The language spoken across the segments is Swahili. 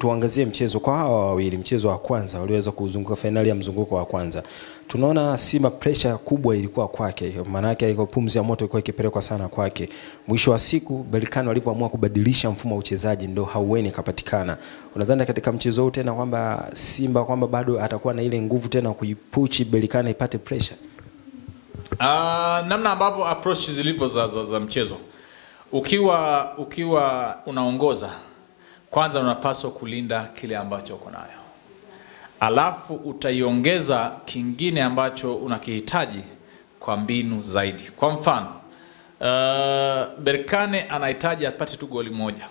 tuangazie mchezo kwa hawa wawili. Mchezo wa kwanza waliweza kuzunguka finali ya mzunguko wa kwanza. Tunaona Simba pressure kubwa ilikuwa kwake. Maana yake ilikuwa pumzi ya moto ilikuwa ikipelekwa sana kwake. Mwisho wa siku Berkane walivyoamua kubadilisha mfumo wa uchezaji ndio haueni kapatikana. Unadhani katika mchezo huu tena kwamba Simba kwamba bado atakuwa na ile nguvu tena kuipushi Berkane ipate pressure? Namna ambapo approach zilipo za mchezo. Ukiwa unaongoza, kwanza unapaswa kulinda kile ambacho uko nayo. Alafu utaiongeza kingine ambacho unakihitaji kwa mbinu zaidi. Kwa mfano, Berkane anahitaji apate tu goli moja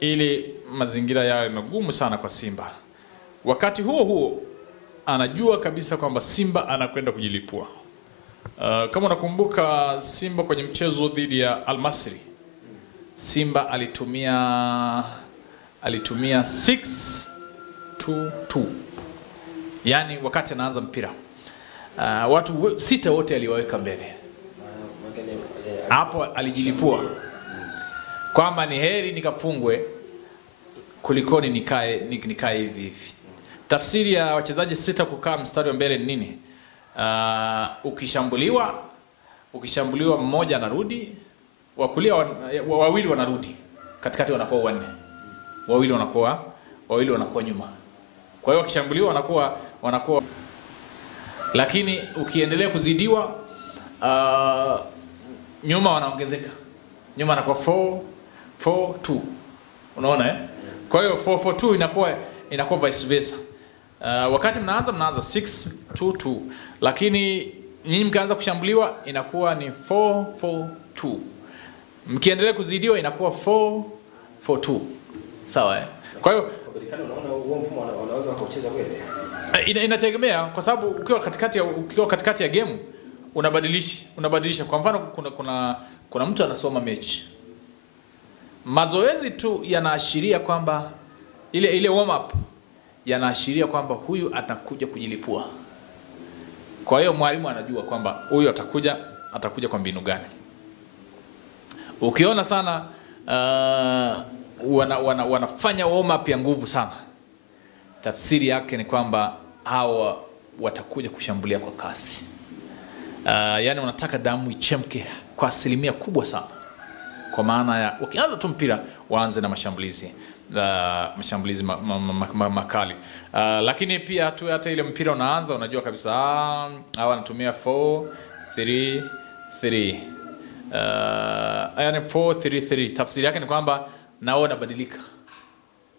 ili mazingira yawe magumu sana kwa Simba. Wakati huo anajua kabisa kwamba Simba anakwenda kujilipua. Kama unakumbuka Simba kwenye mchezo dhidi ya Al Masry, Simba alitumia 6-2-2. Yani wakati anaanza mpira, watu sita wote aliwaweka mbele. Hapo alijilipua kwamba ni heri nikafungwe kulikoni nikae hivi. Tafsiri ya wachezaji sita kukaa mstari wa mbele ni nini? Ukishambuliwa mmoja anarudi, wawili wanarudi, katikati wanakuwa wanne. Wawili wanakuwa nyuma. Kwa hiyo wakishambuliwa wanakuwa lakini ukiendelea kuzidiwa nyuma wanaongezeka. Nyuma anakuwa 4-4-2. Unaona eh? Kwa hiyo 4-4-2 inakuwa vice versa. Wakati mnaanza 6-2-2, lakini nyinyi mkianza kushambuliwa inakuwa ni 4-4-2. Mkiendelea kuzidiwa inakuwa 4-4-2. Sawa eh? Kwa hiyo unaona huo mfumo unaweza kucheza kweli? Inategemea kwa sababu ukiwa katikati ya game unabadilisha. Kwa mfano kuna mtu anasoma mechi. Mazoezi tu yanaashiria kwamba ile warm up yanaashiria kwamba huyu atakuja kujilipua. Kwa hiyo mwalimu anajua kwamba huyu atakuja kwa mbinu gani. Ukiona sana wanafanya warm up ya nguvu sana, tafsiri yake ni kwamba hawa watakuja kushambulia kwa kasi. Yani wanataka damu ichemke kwa asilimia kubwa sana. Kwa maana ya ukianza tu mpira waanze na mashambulizi makali. Lakini pia tu hata ile mpira unaanza unajua kabisa hawa wanatumia 4-3-3. Yani 4-3-3 tafsiri yake ni kwamba nao wanabadilika.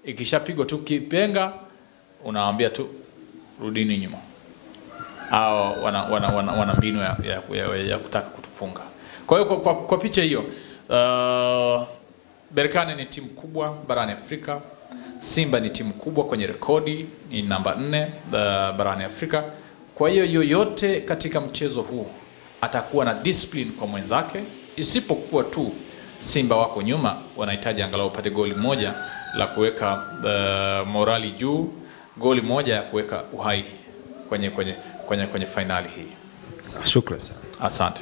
Ikishapigwa tu kipenga unawaambia tu rudini nyuma. Hao wana mbinu ya kutaka kutufunga. Kwa hiyo kwa picha hiyo Berkane ni timu kubwa barani Afrika. Simba ni timu kubwa kwenye rekodi, ni namba 4 barani Afrika. Kwa hiyo yoyote katika mchezo huu atakuwa na discipline kwa mwenzake, isipokuwa tu Simba wako nyuma, wanahitaji angalau upate goli moja la kuweka morali juu, goli moja ya kuweka uhai kwenye finali hii. Shukrani sana. Asante.